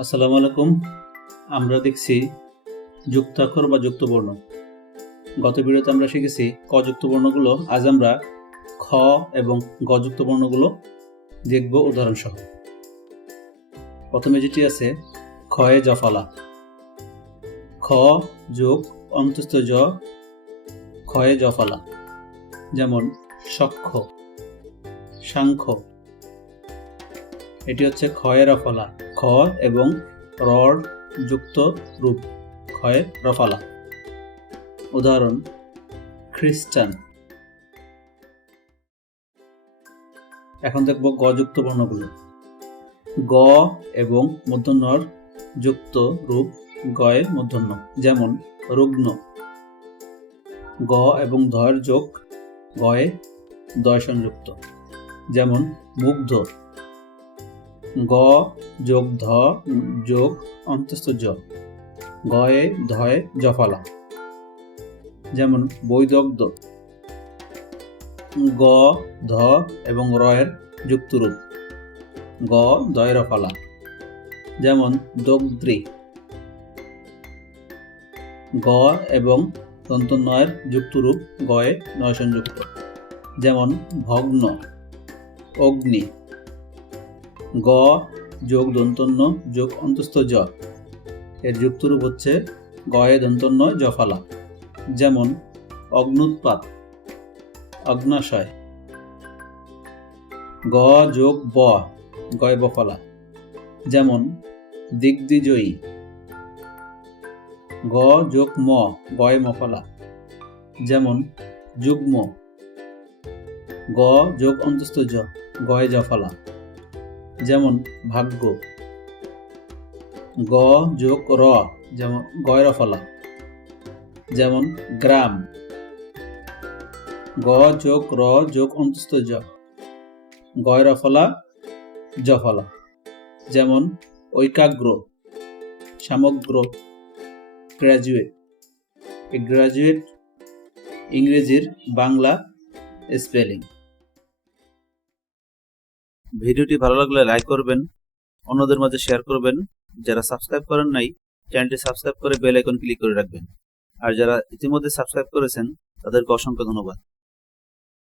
আসসালামু আলাইকুম। আমরা দেখছি যুক্তাক্ষর বা যুক্তবর্ণ। গত ভিডিওতে আমরা শিখেছি ক যুক্ত বর্ণগুলো আজ আমরা খ এবং গ যুক্ত বর্ণগুলো দেখব উদাহরণ সহ প্রথমে যেটি আছে খয়ে জফলা। খ যোগ অন্তস্থ জ খয়ে জফলা। যেমন সক্ষ সাংখ্য। এটি হচ্ছে ক্ষয়ের রফলা খ এবং রড যুক্ত রূপ ক্ষয়ে রফালা। উদাহরণ খ্রিস্টান এখন দেখব গ যুক্ত বর্ণগুলো। গ এবং মূর্ধন্যর যুক্ত রূপ গয়ে মূর্ধন্য যেমন রুগ্ন। গ এবং ধয়ের যোগ গয়ে দয় সংযুক্ত যেমন মুগ্ধ, গ যোগ ধ যোগ অন্তস্থ জ, গয়ে ধয়ে জফালা। যেমন বৈদগ্ধ, গ ধ এবং রয়ের যুক্তরূপ, গ দয় রফালা যেমন দগ্দ্রি গ এবং দন্তনয়ের যুক্তরূপ গয়ে নয় সংযুক্ত যেমন ভগ্ন, অগ্নি, গ, যোগ দন্তন্য যোগ অন্তস্থ জ। এর যুক্তরূপ হচ্ছে গয়ে দন্তন্য জফালা, যেমন অগ্নুৎপাত, অগ্নাশয়। গ, যোগ ব গয় বফলা যেমন দিগ্বিজয়ী গ যোগ ম গয় মফলা। যেমন যুগ্ম গ যোগ অন্তস্থ জ, গয় জফলা। যেমন, ভাগ্য। গ যোগ র, যেমন গয়রফলা যেমন, গ্রাম। গ যোগ র যোগ অন্তস্থ জ গয়রফলা জফলা। যেমন, ঐকাগ্র, সামগ্র। গ্র্যাজুয়েট গ্র্যাজুয়েট ইংরেজির বাংলা স্পেলিং ভিডিওটি ভালো লাগলে লাইক করবেন, অন্যদের মাঝে শেয়ার করবেন, যারা সাবস্ক্রাইব করেন নাই চ্যানেলটি সাবস্ক্রাইব করে বেল আইকন ক্লিক করে রাখবেন। আর যারা ইতিমধ্যে সাবস্ক্রাইব করেছেন, তাদেরকে অসংখ্য ধন্যবাদ।